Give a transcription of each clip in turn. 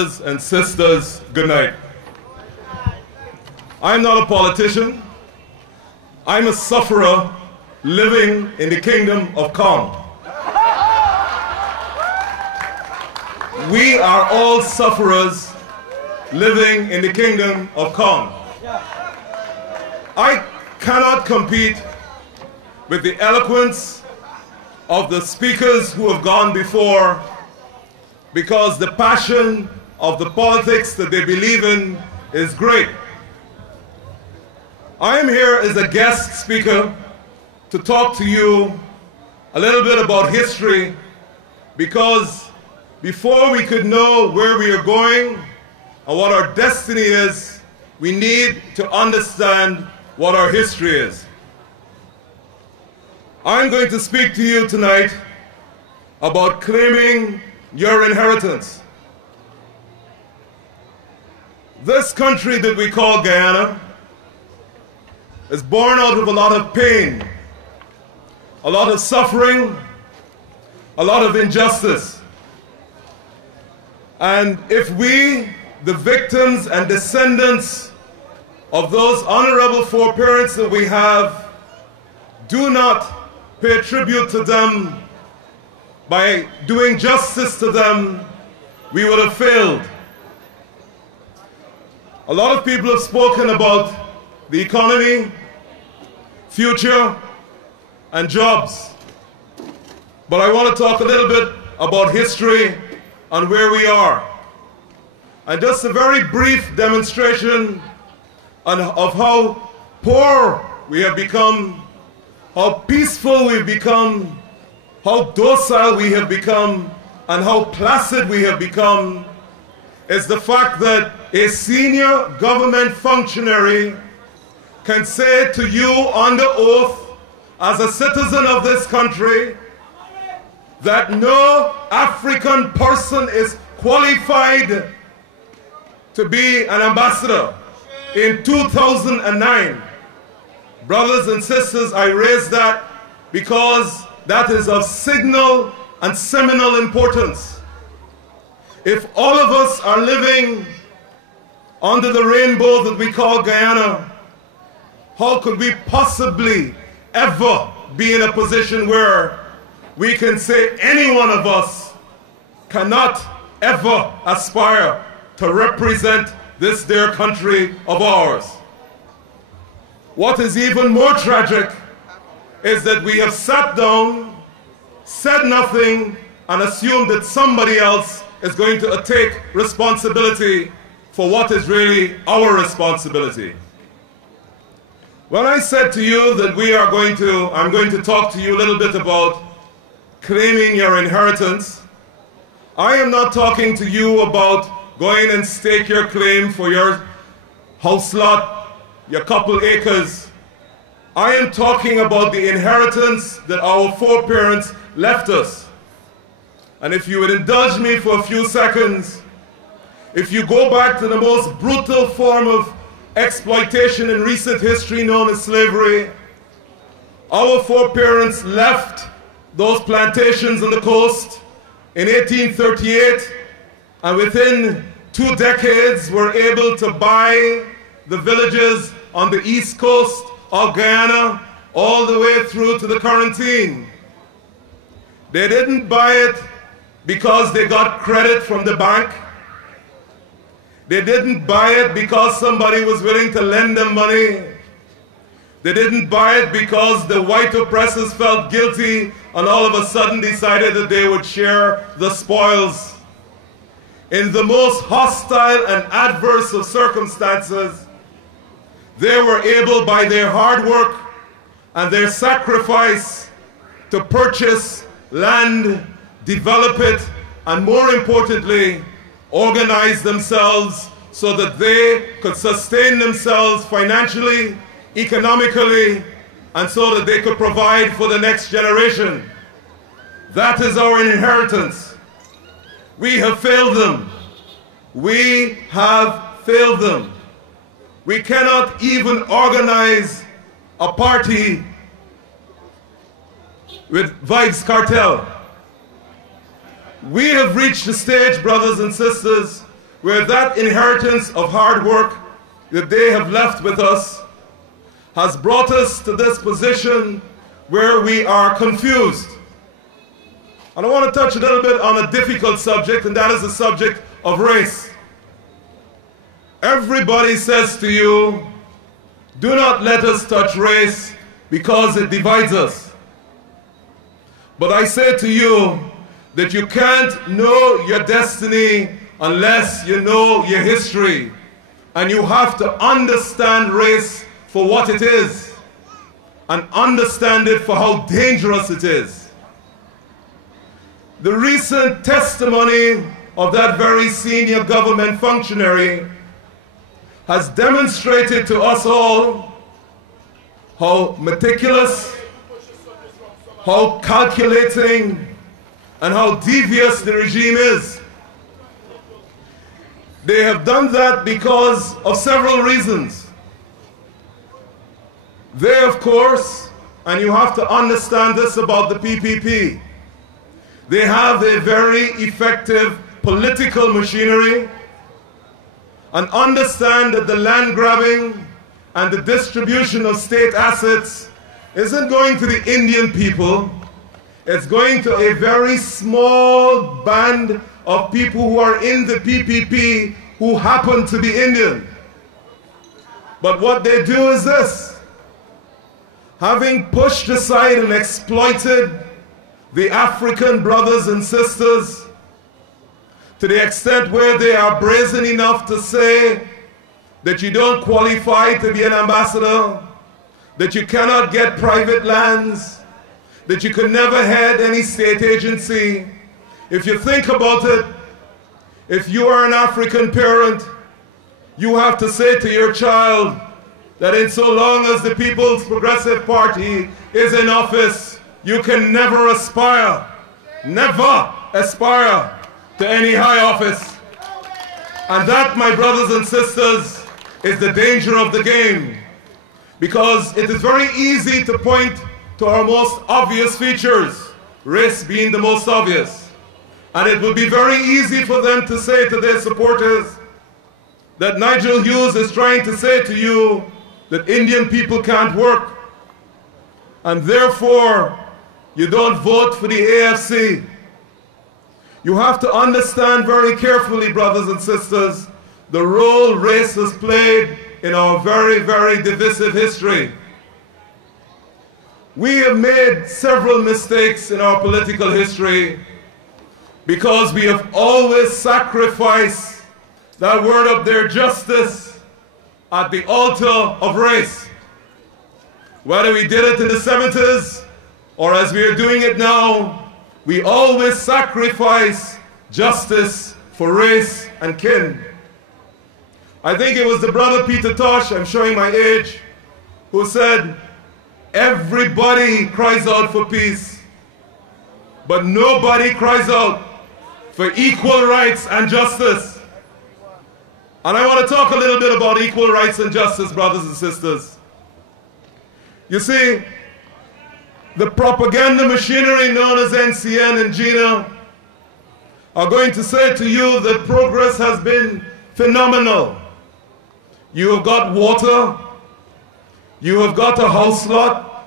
And sisters, good night. I'm not a politician. I'm a sufferer living in the kingdom of Kong. We are all sufferers living in the kingdom of Kong. I cannot compete with the eloquence of the speakers who have gone before, because the passion of the politics that they believe in is great. I am here as a guest speaker to talk to you a little bit about history, because before we could know where we are going and what our destiny is, we need to understand what our history is. I'm going to speak to you tonight about claiming your inheritance. This country that we call Guyana is born out of a lot of pain, a lot of suffering, a lot of injustice. And if we, the victims and descendants of those honorable foreparents that we have, do not pay tribute to them by doing justice to them, we would have failed. A lot of people have spoken about the economy, future, and jobs. But I want to talk a little bit about history and where we are. And just a very brief demonstration of how poor we have become, how peaceful we've become, how docile we have become, and how placid we have become, is the fact that a senior government functionary can say to you under oath, as a citizen of this country, that no African person is qualified to be an ambassador in 2009. Brothers and sisters, I raise that because that is of signal and seminal importance. If all of us are living under the rainbow that we call Guyana, how could we possibly ever be in a position where we can say any one of us cannot ever aspire to represent this dear country of ours? What is even more tragic is that we have sat down, said nothing, and assumed that somebody else is going to take responsibility for what is really our responsibility. When I said to you that I'm going to talk to you a little bit about claiming your inheritance, I am not talking to you about going and stake your claim for your house lot, your couple acres. I am talking about the inheritance that our foreparents left us. And if you would indulge me for a few seconds, if you go back to the most brutal form of exploitation in recent history known as slavery, our foreparents left those plantations on the coast in 1838, and within 2 decades were able to buy the villages on the east coast of Guyana all the way through to the quarantine. They didn't buy it because they got credit from the bank. They didn't buy it because somebody was willing to lend them money. They didn't buy it because the white oppressors felt guilty and all of a sudden decided that they would share the spoils. In the most hostile and adverse of circumstances, they were able, by their hard work and their sacrifice, to purchase land, develop it, and more importantly, organize themselves so that they could sustain themselves financially, economically, and so that they could provide for the next generation. That is our inheritance. We have failed them. We have failed them. We cannot even organize a party with Vibes Cartel. We have reached the stage, brothers and sisters, where that inheritance of hard work that they have left with us has brought us to this position where we are confused. And I want to touch a little bit on a difficult subject, and that is the subject of race. Everybody says to you, do not let us touch race because it divides us. But I say to you that you can't know your destiny unless you know your history. And you have to understand race for what it is and understand it for how dangerous it is. The recent testimony of that very senior government functionary has demonstrated to us all how meticulous, how calculating, and how devious the regime is. They have done that because of several reasons. They, of course, and you have to understand this about the PPP, they have a very effective political machinery, and understand that the land grabbing and the distribution of state assets isn't going to the Indian people. It's going to a very small band of people who are in the PPP who happen to be Indian. But what they do is this: having pushed aside and exploited the African brothers and sisters to the extent where they are brazen enough to say that you don't qualify to be an ambassador, that you cannot get private lands, that you could never head any state agency. If you think about it, if you are an African parent, you have to say to your child that in so long as the People's Progressive Party is in office, you can never aspire to any high office. And that, my brothers and sisters, is the danger of the game. Because it is very easy to point to our most obvious features, race being the most obvious. And it would be very easy for them to say to their supporters that Nigel Hughes is trying to say to you that Indian people can't work, and therefore you don't vote for the AFC. You have to understand very carefully, brothers and sisters, the role race has played in our very, very divisive history. We have made several mistakes in our political history because we have always sacrificed that word up there, justice, at the altar of race. Whether we did it in the 70s or as we are doing it now, we always sacrifice justice for race and kin. I think it was the brother Peter Tosh, I'm showing my age, who said, everybody cries out for peace, but nobody cries out for equal rights and justice. And I want to talk a little bit about equal rights and justice, brothers and sisters. You see, the propaganda machinery known as NCN and GINA are going to say to you that progress has been phenomenal. You have got water, you have got a house lot,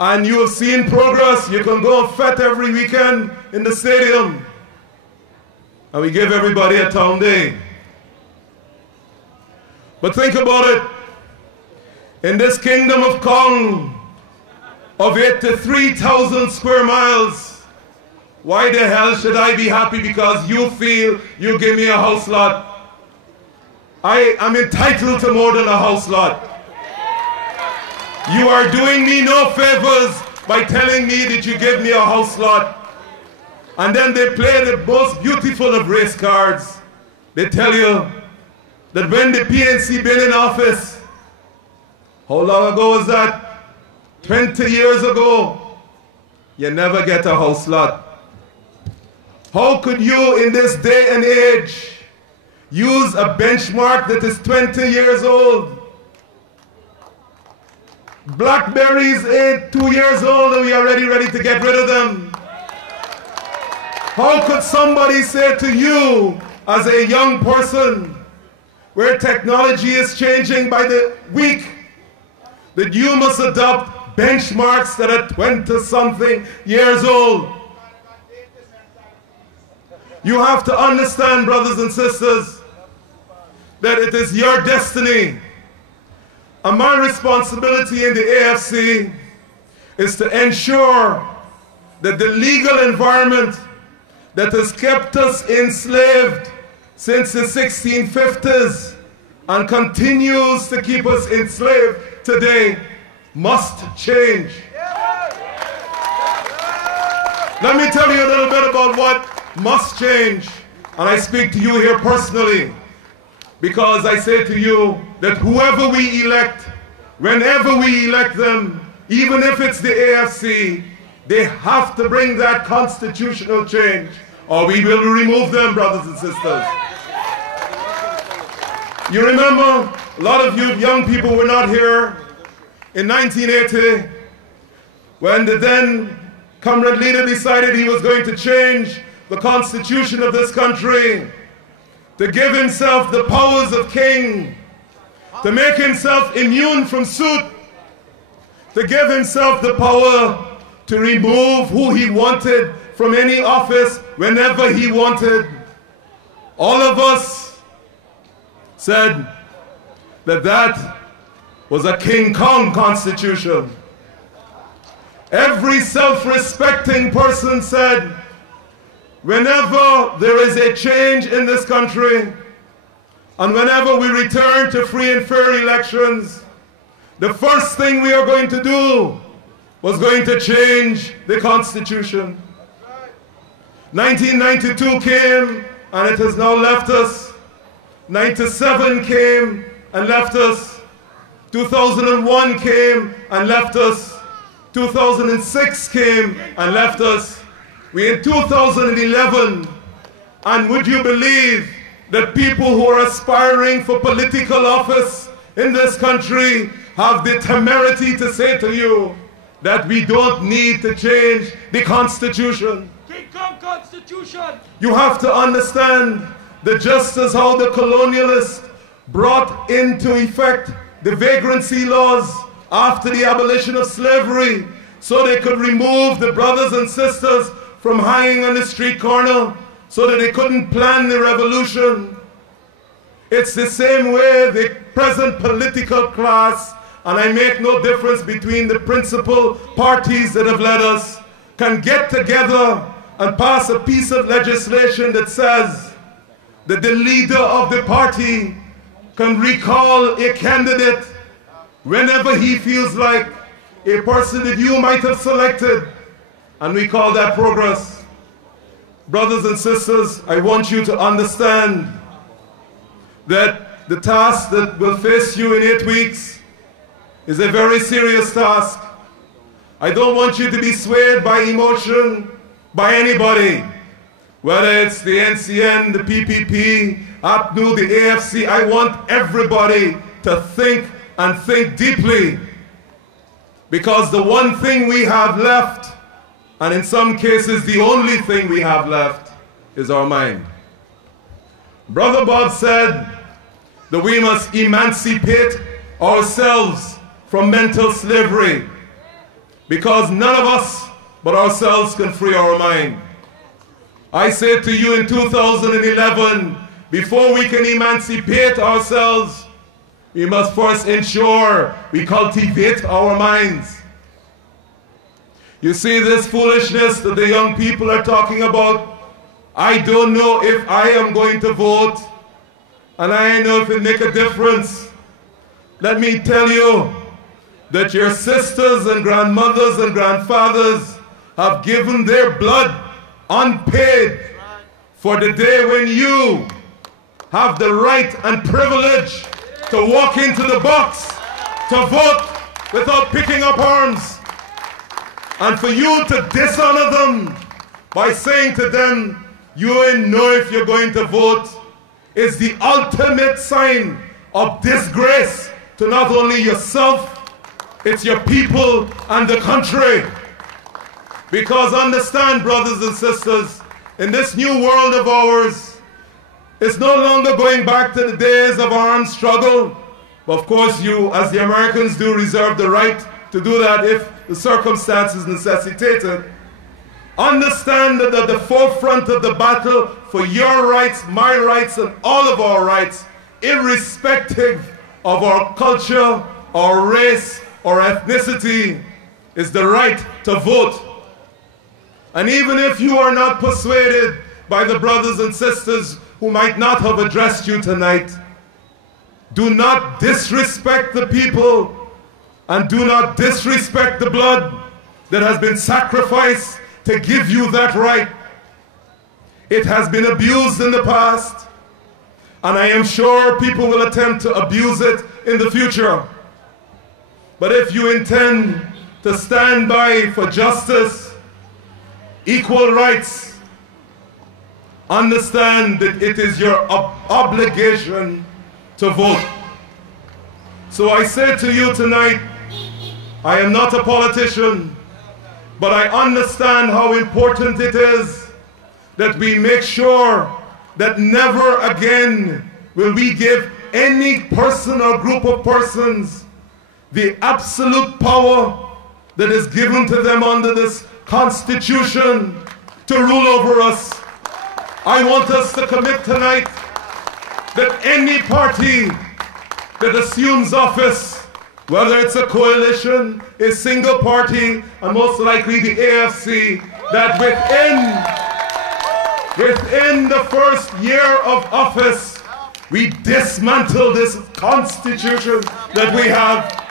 and you have seen progress. You can go and fet every weekend in the stadium. And we give everybody a town day. But think about it. In this kingdom of Kong, of 83,000 square miles, why the hell should I be happy because you feel you give me a house lot? I am entitled to more than a house lot. You are doing me no favors by telling me that you give me a house lot. And then they play the most beautiful of race cards. They tell you that when the PNC been in office, how long ago was that? 20 years ago. You never get a house lot. How could you in this day and age use a benchmark that is 20 years old? Blackberries ain't 2 years old and we are already ready to get rid of them. How could somebody say to you as a young person, where technology is changing by the week, that you must adopt benchmarks that are 20-something years old. You have to understand, brothers and sisters, that it is your destiny. And my responsibility in the AFC is to ensure that the legal environment that has kept us enslaved since the 1650s and continues to keep us enslaved today must change. Let me tell you a little bit about what must change, and I speak to you here personally, because I say to you that whoever we elect, whenever we elect them, even if it's the AFC, they have to bring that constitutional change, or we will remove them, brothers and sisters. You remember, a lot of you young people were not here in 1980 when the then comrade leader decided he was going to change the constitution of this country to give himself the powers of king, to make himself immune from suit, to give himself the power to remove who he wanted from any office whenever he wanted. All of us said that that was a King Kong constitution. Every self-respecting person said, whenever there is a change in this country, and whenever we return to free and fair elections, the first thing we are going to do was going to change the Constitution. 1992 came and it has now left us. 97 came and left us. 2001 came and left us. 2006 came and left us. We're in 2011, and would you believe that people who are aspiring for political office in this country have the temerity to say to you that we don't need to change the Constitution? King Kong Constitution! You have to understand that just as how the colonialists brought into effect the vagrancy laws after the abolition of slavery so they could remove the brothers and sisters from hanging on the street corner so that they couldn't plan the revolution, it's the same way the present political class, and I make no difference between the principal parties that have led us, can get together and pass a piece of legislation that says that the leader of the party can recall a candidate whenever he feels like, a person that you might have selected, and we call that progress. Brothers and sisters, I want you to understand that the task that will face you in 8 weeks is a very serious task. I don't want you to be swayed by emotion by anybody, whether it's the NCN, the PPP, APNU, the AFC. I want everybody to think and think deeply, because the one thing we have left, and in some cases the only thing we have left, is our mind. Brother Bob said that we must emancipate ourselves from mental slavery, because none of us but ourselves can free our mind. I say to you in 2011, before we can emancipate ourselves, we must first ensure we cultivate our minds. You see this foolishness that the young people are talking about? I don't know if I am going to vote, and I don't know if it make a difference. Let me tell you that your sisters and grandmothers and grandfathers have given their blood unpaid for the day when you have the right and privilege to walk into the box, to vote without picking up arms, and for you to dishonor them by saying to them, you ain't know if you're going to vote, is the ultimate sign of disgrace to not only yourself, it's your people and the country. Because understand, brothers and sisters, in this new world of ours, It's no longer going back to the days of armed struggle. Of course, you, as the Americans do, reserve the right to do that if the circumstances necessitate it. Understand that at the forefront of the battle for your rights, my rights, and all of our rights, irrespective of our culture, our race, or ethnicity, is the right to vote. And even if you are not persuaded by the brothers and sisters who might not have addressed you tonight, do not disrespect the people and do not disrespect the blood that has been sacrificed to give you that right. It has been abused in the past, and I am sure people will attempt to abuse it in the future. But if you intend to stand by for justice, equal rights, understand that it is your obligation to vote. So I say to you tonight, I am not a politician, but I understand how important it is that we make sure that never again will we give any person or group of persons the absolute power that is given to them under this Constitution to rule over us. I want us to commit tonight that any party that assumes office, whether it's a coalition, a single party, and most likely the AFC, that within the first year of office, we dismantle this Constitution that we have.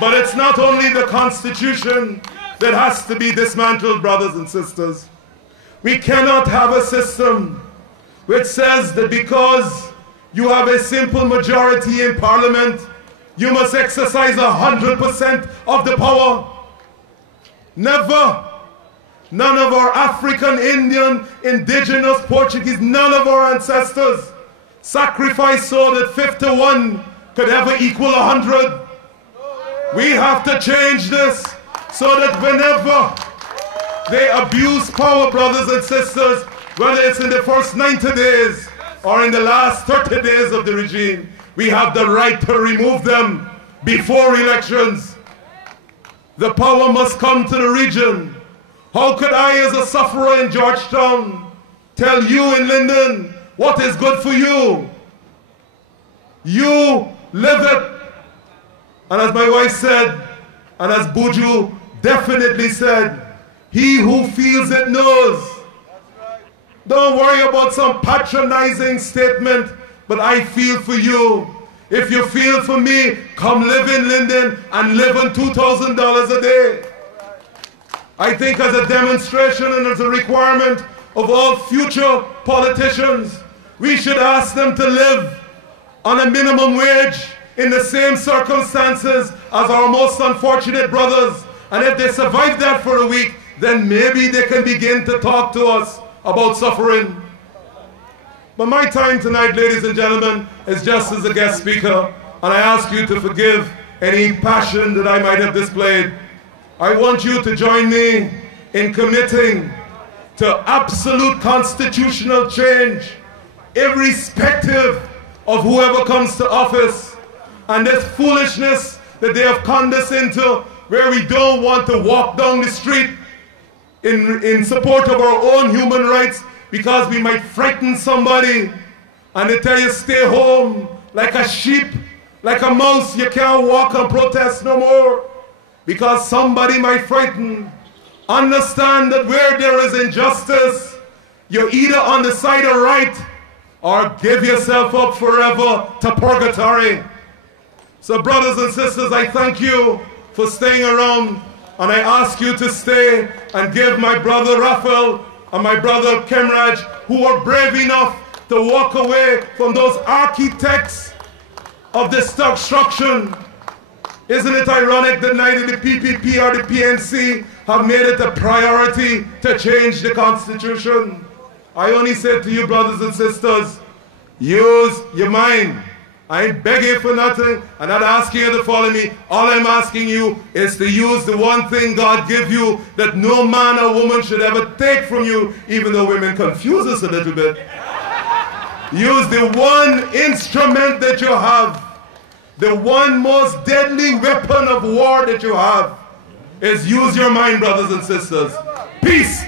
But it's not only the Constitution that has to be dismantled, brothers and sisters. We cannot have a system which says that because you have a simple majority in Parliament, you must exercise 100% of the power. Never. None of our African, Indian, indigenous, Portuguese, none of our ancestors sacrificed so that 51 could ever equal 100. We have to change this so that whenever they abuse power, brothers and sisters, whether it's in the first 90 days or in the last 30 days of the regime, we have the right to remove them before elections. The power must come to the region. How could I, as a sufferer in Georgetown, tell you in Linden what is good for you? You live it. And as my wife said, and as Buju definitely said, he who feels it knows. Don't worry about some patronizing statement, but I feel for you. If you feel for me, come live in Linden and live on $2,000 a day. I think as a demonstration and as a requirement of all future politicians, we should ask them to live on a minimum wage in the same circumstances as our most unfortunate brothers. And if they survive that for a week, then maybe they can begin to talk to us about suffering. But my time tonight, ladies and gentlemen, is just as a guest speaker, and I ask you to forgive any passion that I might have displayed. I want you to join me in committing to absolute constitutional change, irrespective of whoever comes to office. And this foolishness that they have conned us into, where we don't want to walk down the street in support of our own human rights because we might frighten somebody, and they tell you stay home like a sheep, like a mouse, you can't walk and protest no more because somebody might frighten. Understand that where there is injustice, you're either on the side of right or give yourself up forever to purgatory. So brothers and sisters, I thank you for staying around, and I ask you to stay and give my brother Raphael and my brother Kemraj, who were brave enough to walk away from those architects of destruction. Isn't it ironic that neither the PPP or the PNC have made it a priority to change the Constitution? I only say to you, brothers and sisters, use your mind. I ain't begging for nothing. I'm not asking you to follow me. All I'm asking you is to use the one thing God give you that no man or woman should ever take from you, even though women confuse us a little bit. Use the one instrument that you have. The one most deadly weapon of war that you have is use your mind, brothers and sisters. Peace.